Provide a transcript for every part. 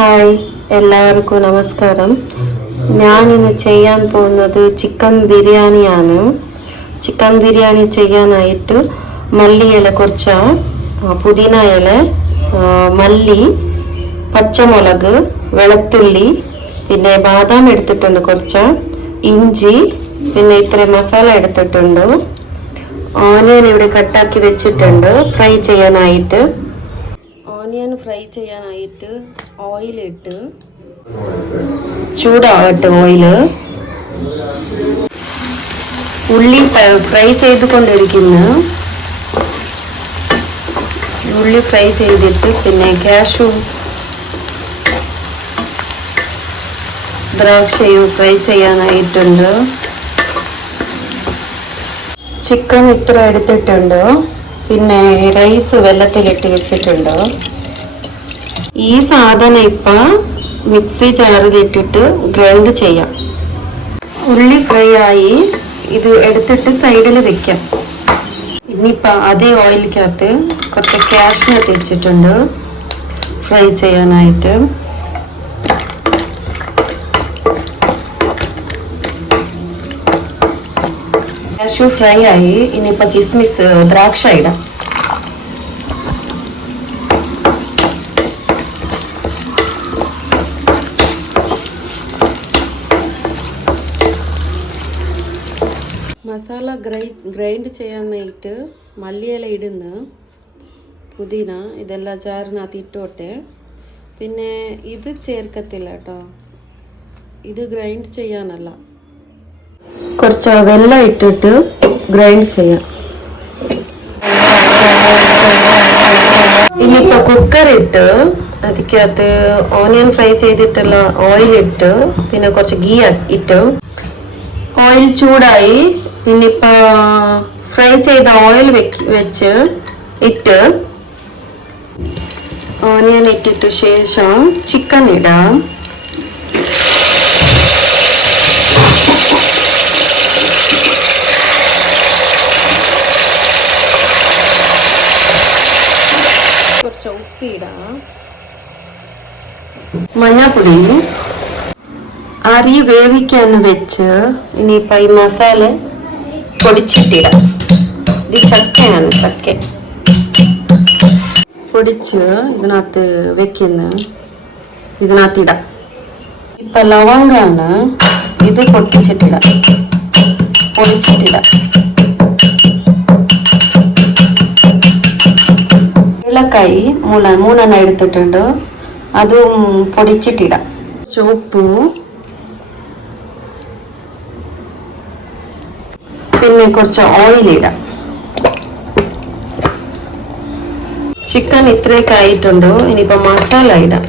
Hi, എല്ലാവർക്കും നമസ്കാരം. ഞാനിന്ന് ചെയ്യാൻ പോകുന്നത് ചിക്കൻ ബിരിയാണിയാണ്. ചിക്കൻ ബിരിയാണി ചെയ്യാനായിട്ട് മല്ലിയില കുറച്ച്, പുതിന ഇല, മല്ലി, പച്ചമുളക്, വെളുത്തുള്ളി, പിന്നെ ബാദാം എടുത്തിട്ടുണ്ട്, കുറച്ച് ഇഞ്ചി, പിന്നെ ഇത്ര മസാല എടുത്തിട്ടുണ്ട്. ഓനിയൻ ഇവിടെ കട്ടാക്കി വെച്ചിട്ടുണ്ട് ഫ്രൈ ചെയ്യാനായിട്ട്. ഓനിയൻ ഫ്രൈ ചെയ്യാനായിട്ട് ഓയിലിട്ട് ചൂടാവട്ടെ. ഉള്ളി ഫ്രൈ ചെയ്തുകൊണ്ടിരിക്കുന്നു. ഉള്ളി ഫ്രൈ ചെയ്തിട്ട് പിന്നെ കാഷ്യൂ ദ്രാക്ഷയും ഫ്രൈ ചെയ്യാനായിട്ടുണ്ട്. ചിക്കൻ ഇത്ര എടുത്തിട്ടുണ്ട്. പിന്നെ റൈസ് വെള്ളത്തിലിട്ട് വെച്ചിട്ടുണ്ട്. ഈ സാധനം ഇപ്പം മിക്സി ജാറിലിട്ടിട്ട് ഗ്രൈൻഡ് ചെയ്യാം. ഉള്ളി ഫ്രൈ ആയി, ഇത് എടുത്തിട്ട് സൈഡിൽ വെക്കാം. ഇനിയിപ്പോൾ അതേ ഓയിലിക്കകത്ത് കുറച്ച് കാഷ്നട്ട് വെച്ചിട്ടുണ്ട് ഫ്രൈ ചെയ്യാനായിട്ട്. കാഷ്യൂ ഫ്രൈ ആയി, ഇനിയിപ്പോൾ കിസ്മിസ് ദ്രാക്ഷ ഇടാം. മസാല ഗ്രൈൻഡ് ചെയ്യാനായിട്ട് മല്ലിയില ഇടുന്നു, പുതിന ഇതെല്ലാം ജാറിനകത്ത് ഇട്ടോട്ടെ. പിന്നെ ഇത് ചേർക്കത്തില്ല കേട്ടോ, ഇത് ഗ്രൈൻഡ് ചെയ്യാനല്ല. കുറച്ച് വെള്ളം ഇട്ടിട്ട് ഗ്രൈൻഡ് ചെയ്യാം. ഇനിയിപ്പോൾ കുക്കറിട്ട് അതിക്കകത്ത് ഓണിയൻ ഫ്രൈ ചെയ്തിട്ടുള്ള ഓയിലിട്ട് പിന്നെ കുറച്ച് ഗീ ഇട്ട് ഓയിൽ ചൂടായി. ഇനിയിപ്പോൾ ഫ്രൈ ചെയ്ത ഓയിൽ വെച്ച് ഇട്ട് ഓണിയൻ ഇട്ടിട്ട് ശേഷം ചിക്കൻ ഇടാം. കുറച്ച് ഉപ്പിടാം, മഞ്ഞപ്പൊടി, അരി വേവിക്കാൻ വെച്ച് ഇനിയിപ്പോൾ ഈ മസാല പൊടിച്ചിട്ടിടാം. ഇത് ചക്കയാണ്, ചക്ക പൊടിച്ച് ഇതിനകത്ത് വെക്കുന്ന ഇതിനകത്തിടാം. ഇപ്പം ലവംഗാണ്, ഇത് പൊടിച്ചിട്ടിടാം. ഏലക്കായി മൂന്നെണ്ണം എടുത്തിട്ടുണ്ട്, അതും പൊടിച്ചിട്ടിടാം. ചുവപ്പ്, പിന്നെ കുറച്ച് ഓയിലിടാം. ചിക്കൻ ഇത്രയൊക്കെ ആയിട്ടുണ്ട്. ഇനിയിപ്പോൾ മസാല ഇടാം.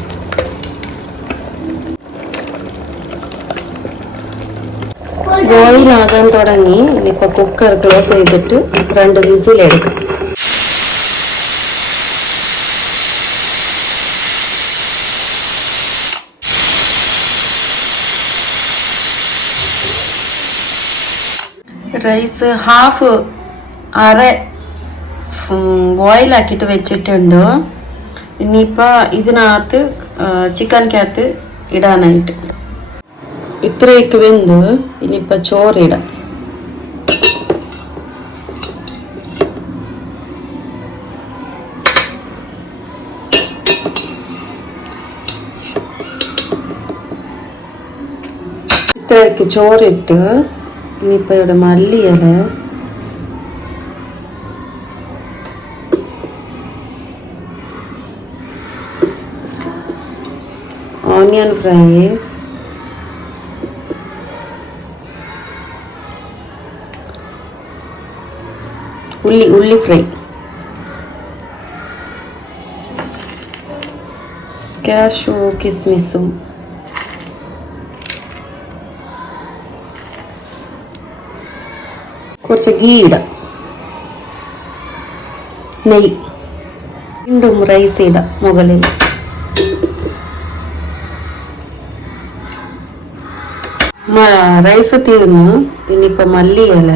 ബോയിലാകാൻ തുടങ്ങി. ഇനിയിപ്പോൾ കുക്കർ ക്ലോസ് ചെയ്തിട്ട് 2 വിസിലെടുക്കും. റൈസ് അര ബോയിലാക്കിയിട്ട് വെച്ചിട്ടുണ്ട്. ഇനിയിപ്പോൾ ഇതിനകത്ത് ചിക്കനകത്ത് ഇടാനായിട്ട് ഇത്രയൊക്കെ വെന്ത് ഇനിയിപ്പോൾ ചോറിടാം. ഇത്രയൊക്കെ ചോറിട്ട് ഇനിയിപ്പോൾ ഇവിടെ മല്ലിയില, ഓണിയൻ ഫ്രൈ, ഉള്ളി ഫ്രൈ, കാഷ്യൂ കിസ്മിസും, കുറച്ച് ഗീ ഇടാം, നെയ്യ്, വീണ്ടും റൈസ് ഇടാം മുകളിൽ. റൈസ് തീർന്നു. ഇനിയിപ്പോൾ മല്ലിയില,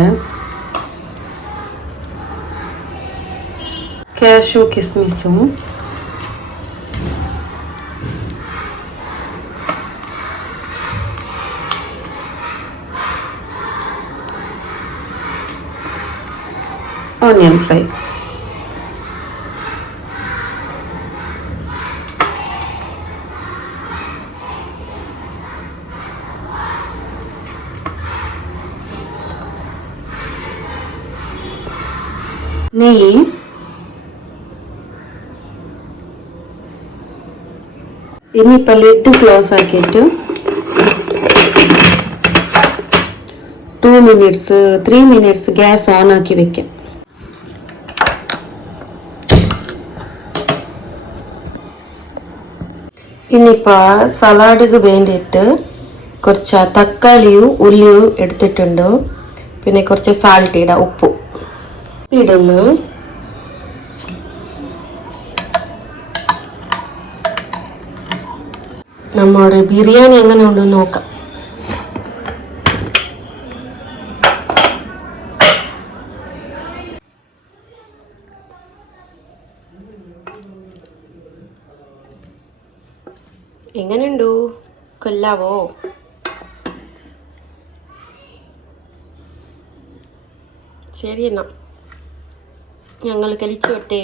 കാഷ്യൂ കിസ്മിസും ഓണിയൻ ഫ്രൈ. നെയ്യ്, ഇനിയിപ്പോൾ ലിഡ് ക്ലോസ് ആക്കിയിട്ട് 3 മിനിറ്റ്സ് ഗ്യാസ് ഓൺ ആക്കി വെക്കാം. ഇനിയിപ്പോൾ സലാഡിന് വേണ്ടിയിട്ട് കുറച്ച് തക്കാളിയും ഉള്ളിയും എടുത്തിട്ടുണ്ട്. പിന്നെ കുറച്ച് സാൾട്ട് ഇടാം, ഉപ്പും ഇടുന്നു. നമ്മുടെ ബിരിയാണി എങ്ങനെ ഉണ്ടെന്ന് നോക്കാം. എങ്ങനെയുണ്ടോ? കൊല്ലാവോ? ശരി, എന്നാ ഞങ്ങൾ കഴിച്ചു വട്ടെ.